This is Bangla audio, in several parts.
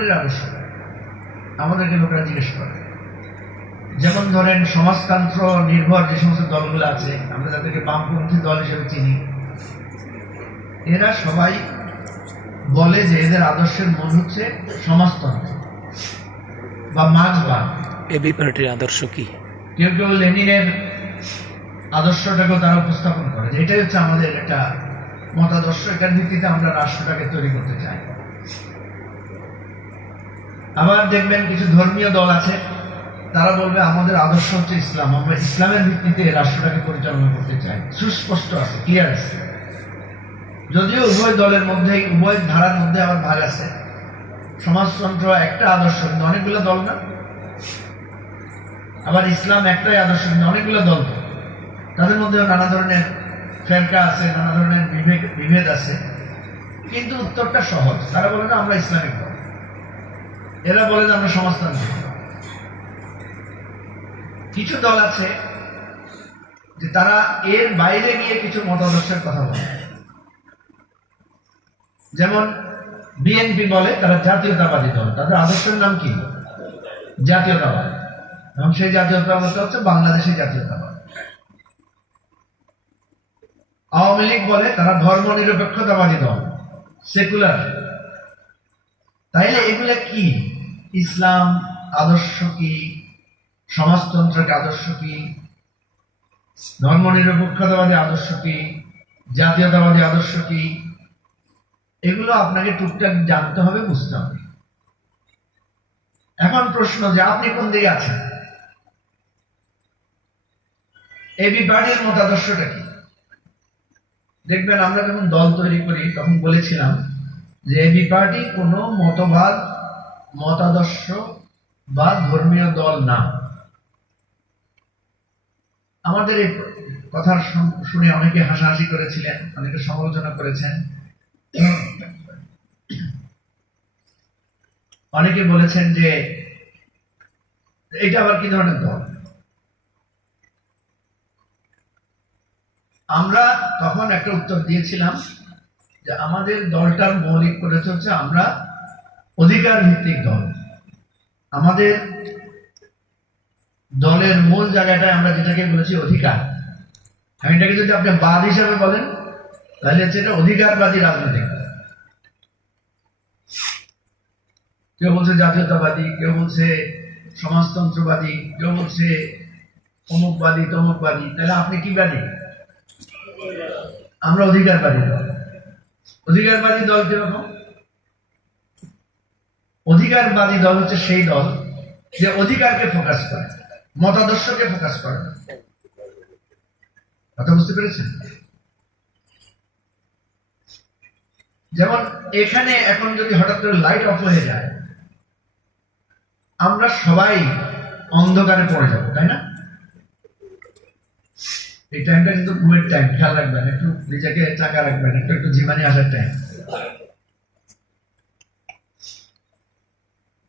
পার্টির আদর্শ। আমাদেরকে লোকেরা জিজ্ঞেস করে। যেমন ধরেন সমাজতন্ত্র নির্ভর যে সমস্ত দলগুলো আছে আমরা যাদেরকে বামপন্থী দল হিসেবে চিনি। এরা সবাই বলে যে এদের আদর্শের মূল হচ্ছে সমাজতন্ত্র বা মার্ক্সবাদ। এবি পার্টির আদর্শ কি? কেউ কেউ লেনিনের আদর্শটাকেও তারা উপস্থাপন করে। এটাই হচ্ছে আমাদের একটা মতাদর্শ। এটার ভিত্তিতে আমরা রাষ্ট্রটাকে তৈরি করতে চাই। আবার দেখবেন কিছু ধর্মীয় দল আছে, তারা বলবে আমাদের আদর্শ হচ্ছে ইসলাম, আমরা ইসলামের ভিত্তিতে রাষ্ট্রটাকে পরিচালনা করতে চাই। সুস্পষ্ট আছে ক্লিয়ার আছে। যদিও উভয় দলের মধ্যেই, উভয় ধারার মধ্যে আবার ভাগ আছে। সমাজতন্ত্র একটা আদর্শ, কিন্তু অনেকগুলো দল না। আবার ইসলাম একটাই আদর্শ, কিন্তু অনেকগুলো দল। তো তাদের মধ্যেও নানা ধরনের ফেরকা আছে, নানা ধরনের বিভেদ বিভেদ আছে। কিন্তু উত্তরটা সহজ। তারা বলে না, আমরা ইসলামিক দল। এরা বলে যে আমরা সমাজতান্ত্রিক কিছু দল আছে যে তারা এর বাইরে গিয়ে কিছু মতাদর্শের কথা বলে। যেমন বিএনপি বলে তারা জাতীয়তাবাদী দল। তাদের আদর্শের নাম কি? জাতীয়তাবাদ। এবং সেই জাতীয়তাবাদটা হচ্ছে বাংলাদেশের জাতীয়তাবাদ। আওয়ামী লীগ বলে তারা ধর্ম নিরপেক্ষতাবাদী দল, সেকুলার। তাইলে এগুলা কি? ইসলাম আদর্শ কি? সমাজতন্ত্রের আদর্শ কি? ধর্ম নিরপেক্ষতাবাদী আদর্শ কি? জাতীয়তাবাদী আদর্শ কি? এগুলো আপনাকে টুকটাক জানতে হবে, বুঝতে হবে। এখন প্রশ্ন যে আপনি কোন দিকে আছেন? এবি পার্টির মতাদর্শটা কি? দেখবেন আমরা যখন দল তৈরি করি, তখন বলেছিলাম যে এবি পার্টি কোনো মতবাদ মতাদর্শ বা ধর্মীয় দল না। আমাদের এই কথা শুনে অনেকে হাসাহাসি করেছিলেন, অনেকে সমালোচনা করেছেন। অনেকে বলেছেন যে এটা আবার কি ধরনের দল? আমরা তখন একটা উত্তর দিয়েছিলাম যে আমাদের দলটার মৌলিক করেছে হচ্ছে আমরা অধিকার ভিত্তিক দল। আমাদের দলের মূল জায়গাটায় আমরা যেটাকে বলেছি অধিকার। আমি এটাকে যদি আপনি বাদ হিসাবে বলেন, তাহলে হচ্ছে এটা অধিকারবাদী রাজনৈতিক কেউ বলছে জাতীয়তাবাদী, কেউ বলছে সমাজতন্ত্রবাদী, কেউ বলছে অমুকবাদী, তমুকবাদী, তাহলে আপনি কি বাদী? আমরা অধিকারবাদী দল। অধিকারবাদী দল কীরকম? অধিকারবাদী দল হচ্ছে সেই দল যে অধিকারকে ফোকাস করে, মতাদর্শকে ফোকাস করে কথা বুঝতে পেরেছেন? যেমন এখানে এখন যদি হঠাৎ করে লাইট অফ হয়ে যায়, আমরা সবাই অন্ধকারে পড়ে যাব, তাই না? এই টাইমটা কিন্তু ঘুমের টাইম খেয়াল রাখবেন, একটু নিজেকে টাকা রাখবেন, একটু একটু জিমানি আসার টাইম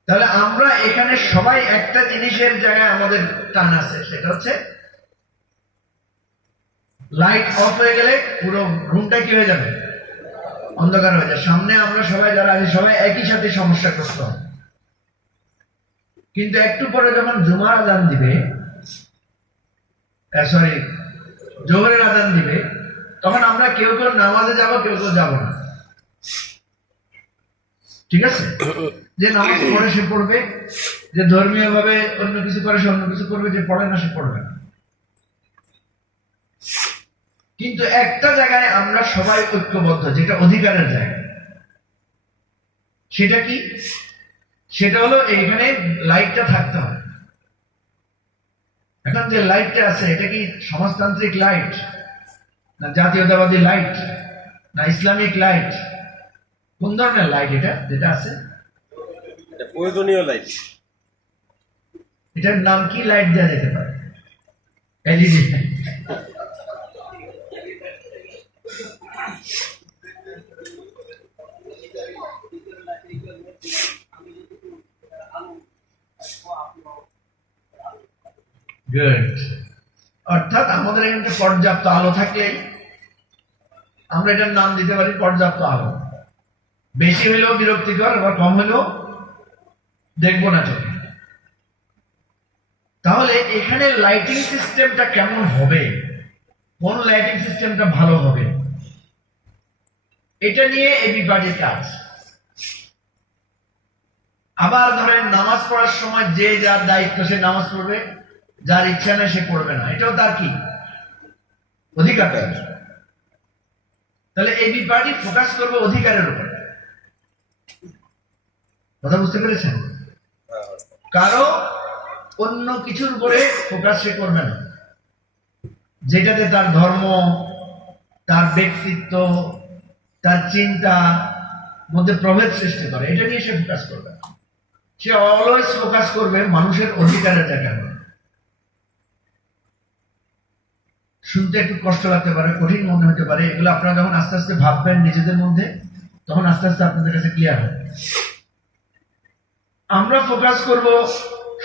তাহলে আমরা এখানে সবাই একটা জিনিসের জায়গায় আমাদের টান আছে, সেটা হচ্ছে লাইট অফ হয়ে গেলে পুরো রুমটা কি হয়ে যাবে? অন্ধকার হয়ে যায়। সামনে আমরা সবাই যারা আছি, সবাই একই সাথে সমস্যাগ্রস্ত হব কিন্তু একটু পরে যখন জুমার আজান দিবে সরি জোহরের আজান দিবে, তখন আমরা কেউ কেউ নামাজে যাব, কেউ কেউ যাব না। ঠিক আছে? যে নামাজ পড়ে সে পড়বে, যে ধর্মীয় ভাবে অন্য কিছু করে সে অন্য কিছু করবে, যে পড়ে না সে পড়বে না। কিন্তু একটা জায়গায় আমরা সবাই ঐক্যবদ্ধ, যেটা অধিকারের জায়গা। সেটা কি? সেটা হলো এইখানে লাইটটা থাকতে হবে। এখন যে লাইটটা আছে, এটা কি সমাজতান্ত্রিক লাইট, না জাতীয়তাবাদী লাইট, না ইসলামিক লাইট? কোন ধরনের লাইট এটা, যেটা আছে? এটা প্রয়োজনীয় লাইট এটার নাম কি লাইট দেওয়া যেতে পারে? এলইডি অর্থাৎ আমাদের এখানে পর্যাপ্ত আলো থাকলেই আমরা এটার নাম দিতে পারি পর্যাপ্ত আলো। বেশি হইলেও বিরক্তিকর, আবার কম হলেও দেখব না চোখে তাহলে এখানে লাইটিং সিস্টেমটা কেমন হবে? কোন লাইটিং সিস্টেমটা ভালো হবে? এটা নিয়ে পার্টির কাজ আবার ধরেন নামাজ পড়ার সময় যে যার দায়িত্ব সে নামাজ পড়বে, যার ইচ্ছা নেই সে পড়বে না। এটাও তার কি? অধিকার। তাহলে এবি পার্টি ফোকাস করবে অধিকারের উপর। কথা বুঝতে পেরেছেন? কারও অন্য কিছুর উপরে ফোকাস সে করবে না। যেটাতে তার ধর্ম, তার ব্যক্তিত্ব, তার চিন্তা মধ্যে প্রভেদ সৃষ্টি করে, এটা নিয়ে সে ফোকাস করবে সে অলওয়েজ ফোকাস করবে মানুষের অধিকারের জায়গায় শুনতে একটু কষ্ট লাগতে পারে, কঠিন মনে হতে পারে, এগুলো আপনারা যখন আস্তে আস্তে ভাববেন নিজেদের মধ্যে, তখন আস্তে আস্তে আপনাদের কাছে ক্লিয়ার হবে। আমরা ফোকাস করব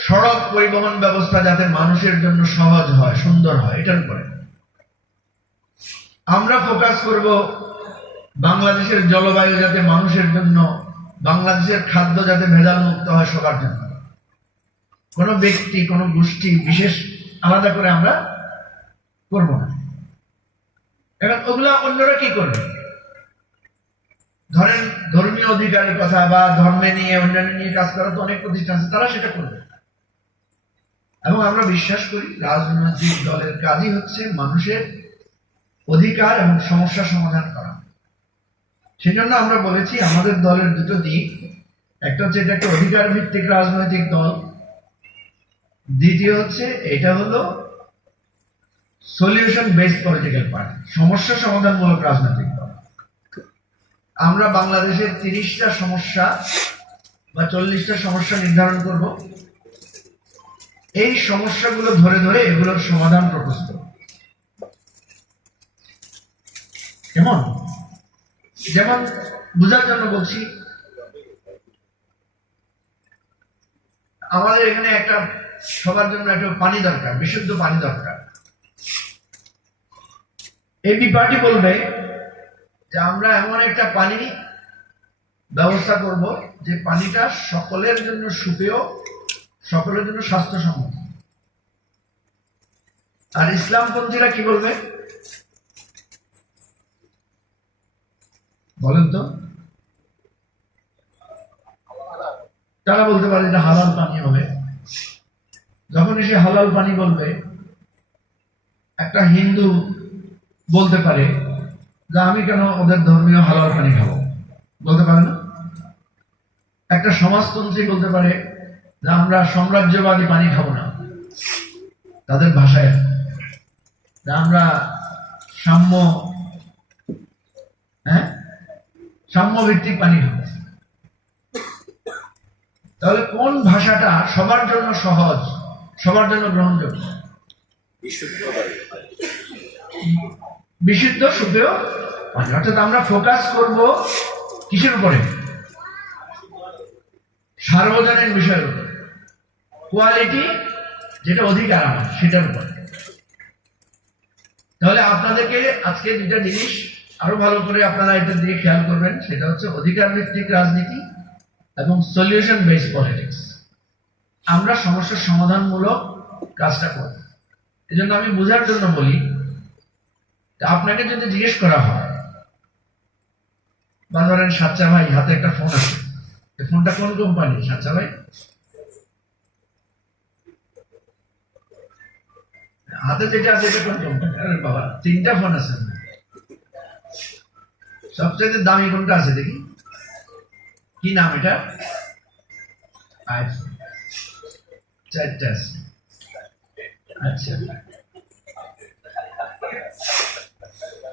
সড়ক পরিবহন ব্যবস্থা যাতে মানুষের জন্য সহজ হয়, সুন্দর হয়, এটার উপরে। আমরা ফোকাস করব বাংলাদেশের জলবায়ু যাতে মানুষের জন্য, বাংলাদেশের খাদ্য যাতে ভেজাল মুক্ত হয় সবার জন্য। কোনো ব্যক্তি, কোনো গোষ্ঠী বিশেষ আলাদা করে আমরা করব না। এখন ওগুলা অন্যরা কি করবে? ধরেন ধর্মীয় অধিকারের কথা বা ধর্মে নিয়ে, অন্যান্য নিয়ে কাজ করা তো অনেক প্রতিষ্ঠান আছে, তারা সেটা করবে। এবং আমরা বিশ্বাস করি রাজনৈতিক দলের কাজই হচ্ছে মানুষের অধিকার এবং সমস্যা সমাধান করা। সেজন্য আমরা বলেছি আমাদের দলের দুটো দিক। একটা হচ্ছে এটা একটা অধিকার ভিত্তিক রাজনৈতিক দল। দ্বিতীয় হচ্ছে এটা হলো সলিউশন বেসড পলিটিক্যাল পার্টি সমস্যা সমাধানমূলক রাজনৈতিক আমরা বাংলাদেশের তিরিশটা সমস্যা বা চল্লিশটা সমস্যা নির্ধারণ করব। এই সমস্যাগুলো ধরে ধরে এগুলোর সমাধান প্রপোজ করব কেমন? যেমন বোঝার জন্য বলছি, আমাদের এখানে একটা সবার জন্য একটা পানি দরকার, বিশুদ্ধ পানি দরকার। এবি পার্টি বলবে যে আমরা এমন একটা পানি ব্যবস্থা করব যে পানিটা সকলের জন্য সুপেয়, সকলের জন্য স্বাস্থ্যসম্মত। আর ইসলামপন্থীরা কি বলবে? বলেন তো। তারা বলতে পারে যে হালাল পানি হবে। যখন এসে হালাল পানি বলবে, একটা হিন্দু বলতে পারে যে আমি কেন ওদের ধর্মীয় হালাল পানি খাব? বলতে পারে না? একটা সমাজতন্ত্রী বলতে পারে যে আমরা সাম্রাজ্যবাদী পানি খাব না। তাদের ভাষায় যে আমরা সাম্য হ্যাঁ? সাম্য ভিত্তিক পানি খাব। তাহলে কোন ভাষাটা সবার জন্য সহজ, সবার জন্য গ্রহণযোগ্য? বিশুদ্ধ সুপেয় পানি অর্থাৎ আমরা ফোকাস করব কিসের উপরে? সার্বজনীন বিষয়ের উপর। কোয়ালিটি যেটা অধিকার আমার, সেটার উপরে। তাহলে আপনাদেরকে আজকে দুটা জিনিস আরও ভালো করে আপনারা এটার দিকে খেয়াল করবেন। সেটা হচ্ছে অধিকার ভিত্তিক রাজনীতি এবং সলিউশন বেসড পলিটিক্স আমরা সমস্যার সমাধানমূলক কাজটা করব। এই জন্য আমি বোঝার জন্য বলি আপনাকে যদি জিজ্ঞেস করা হয় ধরেন সাচ্চা ভাই, হাতে একটা ফোন আছে ফোনটা কোন কোম্পানি সাচ্চা ভাই? হাতে যেটা আছে এটা কোন কোম্পানি বাবা, তিনটা ফোন আছে। সবচেয়ে দামি কোনটা আছে দেখি? কি নাম এটা? আইফোন চারটা আছে। আচ্ছা।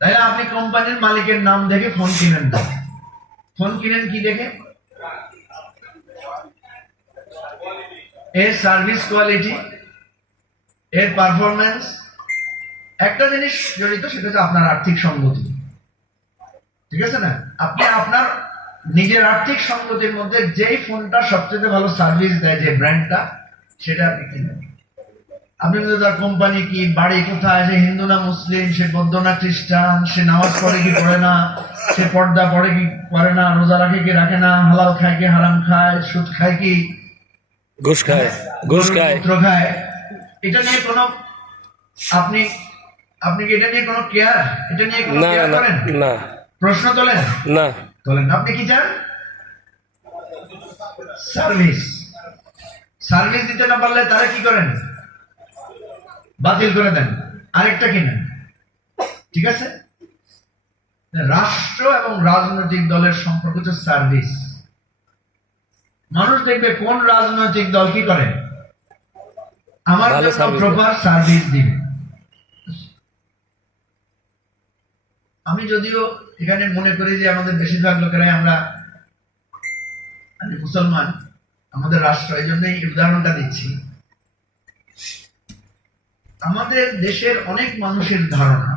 তাই না আপনি কোম্পানির মালিকের নাম দেখে ফোন কিনেন না। ফোন কিনেন কি দেখে? এর সার্ভিস কোয়ালিটি এর পারফরমেন্স একটা জিনিস জড়িত, সেটা হচ্ছে আপনার আর্থিক সঙ্গতি। ঠিক আছে না? আপনি আপনার নিজের আর্থিক সঙ্গতির মধ্যে যেই ফোনটা সবচেয়ে ভালো সার্ভিস দেয়, যে ব্র্যান্ডটা সেটা আপনি কিনবেন তার কোম্পানি কি? বাড়ি কোথায়? সে হিন্দু না মুসলিম? সে বৌদ্ধ না খ্রিস্টান? সে নামাজ পড়ে কি পড়ে না? সে পর্দা পড়ে কি পড়ে না? রোজা রাখে কি রাখে না? হালাল খায় কি হারাম খায়? সুদ খায় কি? ঘুষ খায় ঘুষ খায়। খায়। এটা নিয়ে কোনো আপনি আপনি কি এটা নিয়ে কোনো কেয়ার? এটা নিয়ে কোনো কেয়ার করেন? না। প্রশ্ন তোলেন? না। তোলেন। আপনি কি চান? সার্ভিস। সার্ভিস দিতে না পারলে তারা কি করেন? বাতিল করে দেন। আরেকটা কিনেন। ঠিক আছে? রাষ্ট্র এবং রাজনৈতিক দলের সম্পর্ক হচ্ছে সার্ভিস। মানুষ দেখবে কোন রাজনৈতিক দল কি করে। আমার প্রপার সার্ভিস দিবে। আমি যদিও এখানে মনে করি যে আমাদের বেশিরভাগ লোকেরাই আমরা মুসলমান আমাদের রাষ্ট্র এই জন্যই উদাহরণটা দিচ্ছি। আমাদের দেশের অনেক মানুষের ধারণা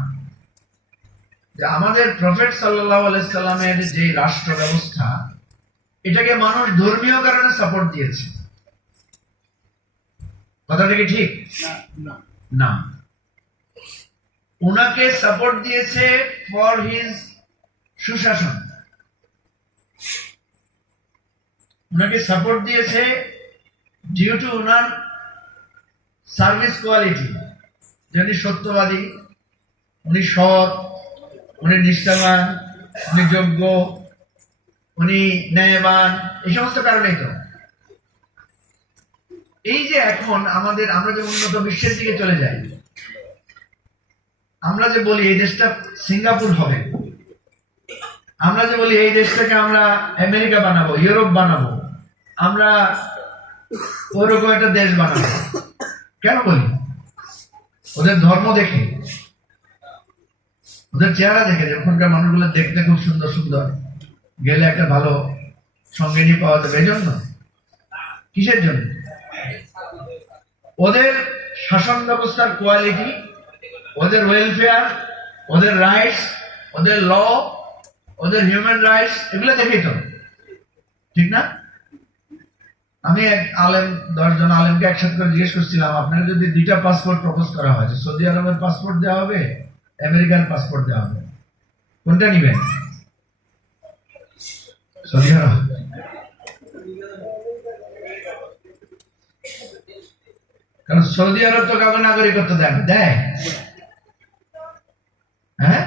যে আমাদের প্রফেট সাল্লাহ আলাইসাল্লামের যে রাষ্ট্র ব্যবস্থা, এটাকে মানুষ ধর্মীয় কারণে সাপোর্ট দিয়েছে। কথাটা কি ঠিক? না। ওনাকে সাপোর্ট দিয়েছে ফর হিজ সুশাসন। ওনাকে সাপোর্ট দিয়েছে ডিউ টু ওনার সার্ভিস কোয়ালিটি যিনি সত্যবাদী, উনি সৎ, উনি নিষ্ঠাবান, উনি যোগ্য, উনি ন্যায়বান, এই সমস্ত কারণেই তো। এই যে এখন আমাদের, আমরা যে উন্নত বিশ্বের দিকে চলে যাই, আমরা যে বলি এই দেশটা সিঙ্গাপুর হবে, আমরা যে বলি এই দেশটাকে আমরা আমেরিকা বানাবো, ইউরোপ বানাবো, আমরা ওরকম একটা দেশ বানাবো, কেন বলি? ওদের ধর্ম দেখে। ওদের চেহারা দেখে, যে ওখানকার মানুষগুলো দেখতে খুব সুন্দর সুন্দর। গেলে একটা ভালো সঙ্গিনী পাওয়া যাবে, এই জন্য। কিসের জন্য? ওদের শাসন ব্যবস্থার কোয়ালিটি ওদের ওয়েলফেয়ার ওদের রাইটস ওদের ল ওদের হিউম্যান রাইটস এগুলো দেখেই তো। ঠিক না? আমি এক আলেম, দশজন আলেমকে একসাথে করে জিজ্ঞেস করছিলাম আপনার যদি দুইটা পাসপোর্ট প্রপোজ করা হয় সৌদি আরবের পাসপোর্ট দেওয়া হবে আমেরিকান পাসপোর্ট দেওয়া হবে, কোনটা নিবেন? সৌদি আরব। কারণ সৌদি আরব তো কাউকে নাগরিকত্ব দেয় দেয়। হ্যাঁ?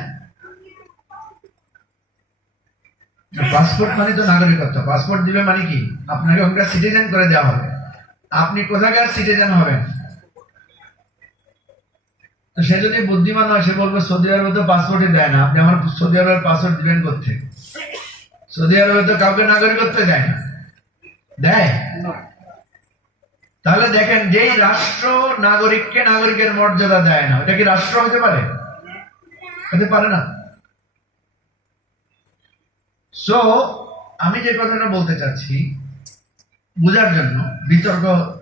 পাসপোর্ট মানে তো নাগরিকত্ব পাসপোর্ট দিবে মানে কি? আপনাকে ওখানকার সিটিজেন করে দেওয়া হবে। আপনি কোথাকার সিটিজেন হবেন? তো সে যদি বুদ্ধিমান হয় সে বলবে সৌদি আরবে তো পাসপোর্টই দেয় না। আপনি আমার সৌদি আরবের পাসপোর্ট দিবেন করতে সৌদি আরবে তো কাউকে নাগরিকত্ব দেয় না। দেয়? তাহলে দেখেন যেই রাষ্ট্র নাগরিককে নাগরিকের মর্যাদা দেয় না ওটা কি রাষ্ট্র হতে পারে? হতে পারে না। সো আমি যে কথাটা বলতে চাচ্ছি বোঝার জন্য বিতর্ক